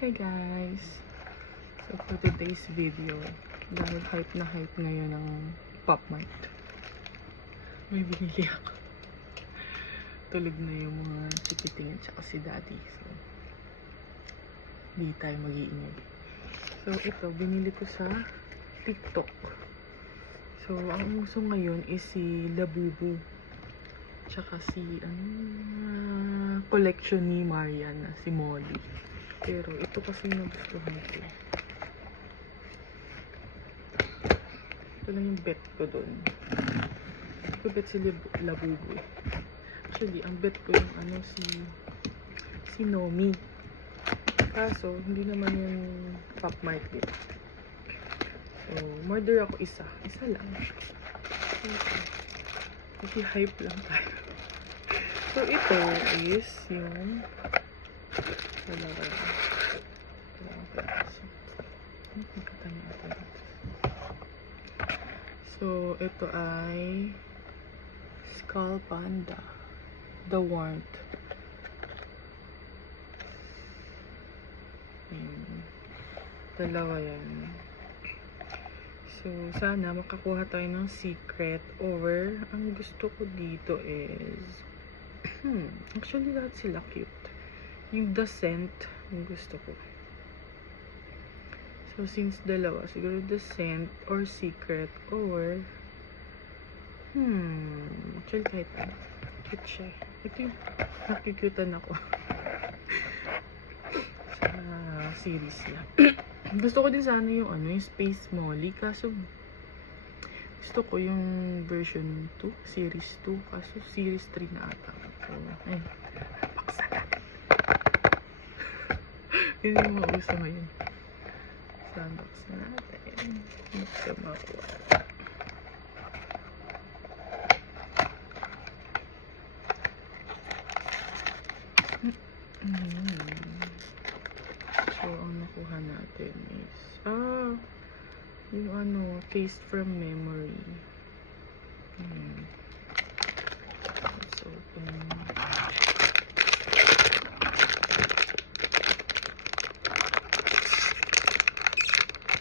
Hey guys! So for today's video, dahil hype na hype ngayon ng Pop Mart, may binili ako. Tulog na yung mga chikiting at saka si daddy. So, hindi tayo mag-iingay. So ito, binili ko sa TikTok. So ang uso ngayon is si Labubu. Tsaka si, collection ni Marian na si Molly. Pero ito kasi yung nagustuhan ko. Ito lang yung bet ko dun. Hindi ko bet si Labubu eh. Actually, ang bet ko yung si Nomi. Kaso, hindi naman yung Pop Mart bet. So, murder ako isa. Isa lang. Okay. Kasi hype lang tayo. So, ito is yung dalawa. So, ito ay Skull Panda. The Warmth. Dalawa yan. So, sana makakuha tayo ng secret, or ang gusto ko dito is actually lahat sila cute. Yung The Scent yung gusto ko. So, since dalawa, siguro The Scent or Secret or actually kahit ano. Cute siya. Ito yung nakikyutan ako sa series niya. Gusto ko din sana yung yung Space Molly, kaso gusto ko yung version 2, series 2, kaso series 3 na ata. So, paksa na. Yun yung mga uso ngayon. Sandbox na natin. Hindi ka makuha. So, ang nakuha natin is yung Taste from Memory. Let's open.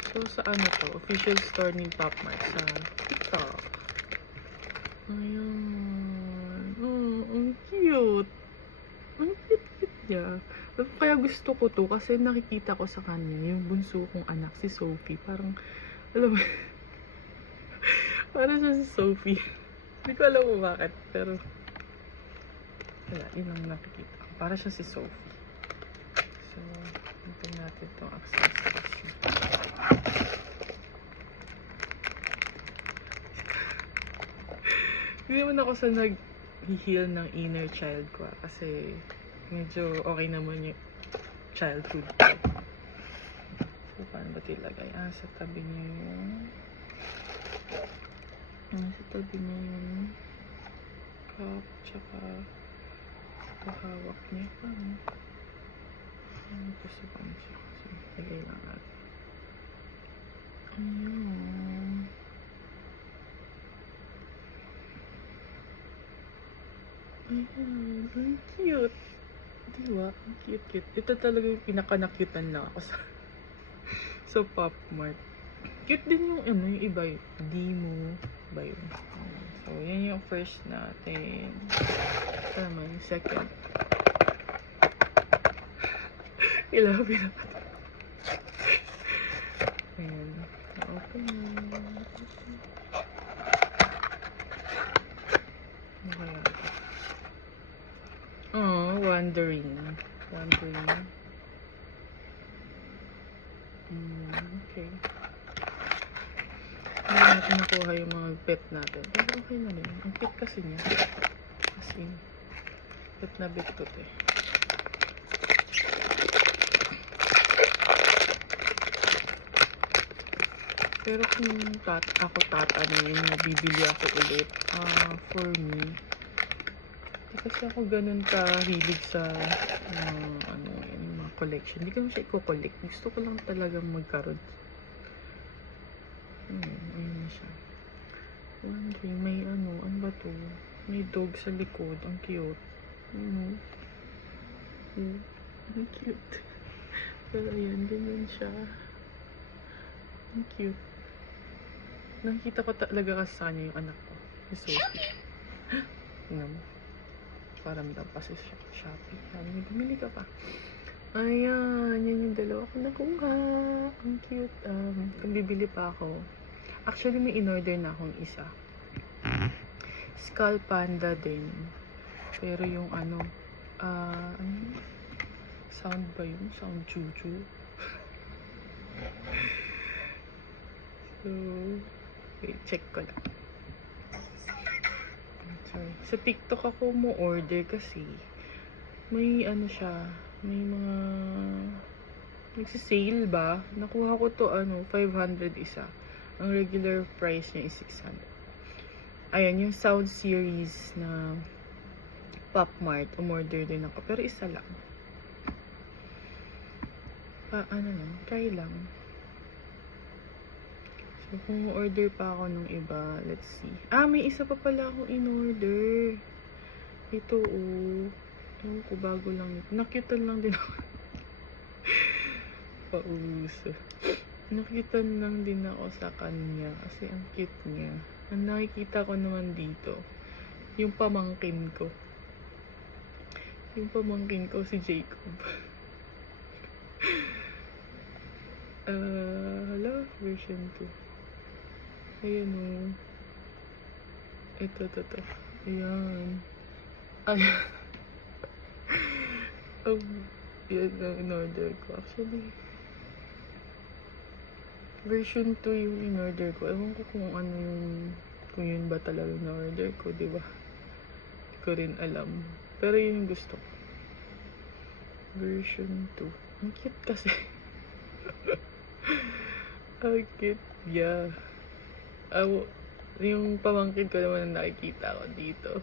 So, sa to? Official store ni Pop Mart sa TikTok. Ayan. Oh, ang cute. Ang cute niya. Kaya gusto ko to kasi nakikita ko sa kanya yung bunso kong anak, si Sophie. Parang, alam mo, parang siya si Sophie. Hindi ko alam kung bakit, pero wala, yun ang nakikita ko. Parang siya si Sophie. So, ito natin itong accessories. Hindi naman ako sa nag-heal ng inner child ko kasi medyo okay naman yung childhood ko. So, paano ba tilagay? Sa tabi niya yung sa tabi niya yung cup, tsaka ito hawak niya. Ito sa pansya. So, lagay lang natin. Ayan. Ayan. Ang cute. Diba? Ang cute. Ito talaga yung pinaka-nakyutan na ako sa Pop Mart. Cute din yung iba yun. Demo ba yun? So, yan yung first natin. Ito naman yung second. Ilapin na ito. Ayan. Open na. Ano kaya ito? Wandering. Okay. Hindi natin nakuha yung mga pet natin. Pero okay na rin. Ang cute kasi niya. Kasi, pet na bit ko to eh. Pero kung ako tatanungin, nabibili ako ulit. For me, hindi kasi ako ganun kahilig sa yung mga collection. Hindi ko na siya i-collect. Gusto ko lang talagang magkaroon. Ayun na siya. Wondering, may ano ba to? May dog sa likod. Ang cute. Ang cute. Pero ayan, ganyan siya. Ang cute. Nakita ko talaga kasi sa kanya yung anak ko. Si Sophie. Tingnan mo. Parang daw pa sa Shopee. Sabi niya, bumili ka pa. Ayan, yan yung dalawa ko nakuha. Ang cute. Kung bibili pa ako. Actually, may in-order na akong isa. Skull Panda din. Pero yung ano, sound ba yun? Sound chuchu. So, wait, check ko lang. Sorry. Sa TikTok ako mo order kasi may ano siya, may mga nagsisale ba? Nakuha ko to 500 isa. Ang regular price niya is 600. Ayan, yung sound series na Pop Mart, umorder din ako. Pero isa lang. Try lang. So, kung order pa ako nung iba, let's see. May isa pa pala akong in-order. Ito, ewan ko, bago lang. Nakitan lang din ako. Pauso. Nakitan lang din ako sa kanya. Kasi ang cute niya. Ang nakikita ko naman dito, yung pamangkin ko. Yung pamangkin ko, si Jacob. Hala, version 2. Ayan o. Ito. Ayan. Ayan. Yan ang in-order ko. Actually, version 2 yung in-order ko. Ewan ko kung ano yung, kung yun ba talaga in-order ko, diba? Hindi ko rin alam. Pero yun yung gusto ko. Version 2. Ang cute kasi. Ang cute. Yeah. Yung pamangkin ko naman na nakikita ko dito.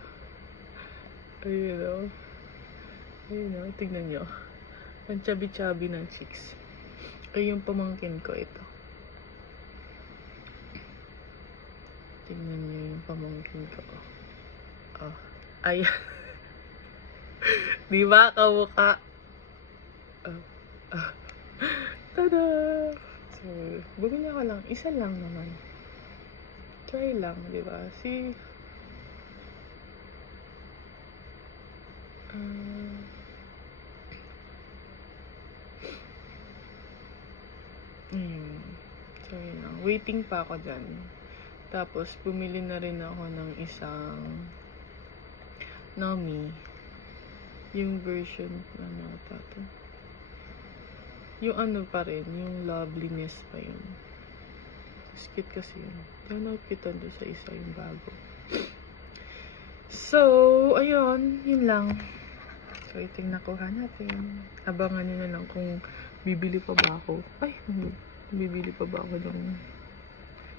Ayun o. Tignan nyo. Ang chubby-chubby ng chicks. Ay, yung pamangkin ko ito. Tignan nyo yung pamangkin ko. Ayan. Di ba? Kamukha. Tada! So, bumili ako lang. Isa lang naman. Try lang, di ba? Sorry lang. Waiting pa ako dyan. Tapos, bumili na rin ako ng isang Nomi. Yung version, to? Yung pa rin, yung loveliness pa yun. Cute kasi yun. Yung nakitan doon sa isa yung bago. So, ayun. Yun lang. So, ito yung nakuha natin. Abangan nyo na lang kung bibili pa ba ako. Bibili pa ba ako ng...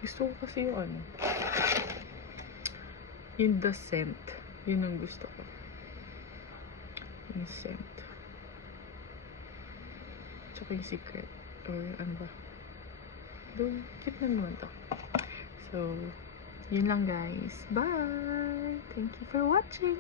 Gusto ko kasi yung yung The Scent. Yun ang gusto ko. Yung Scent. Tsaka yung Secret. Or ano ba? Doon, cute na naman to. So, yun lang guys. Bye! Thank you for watching!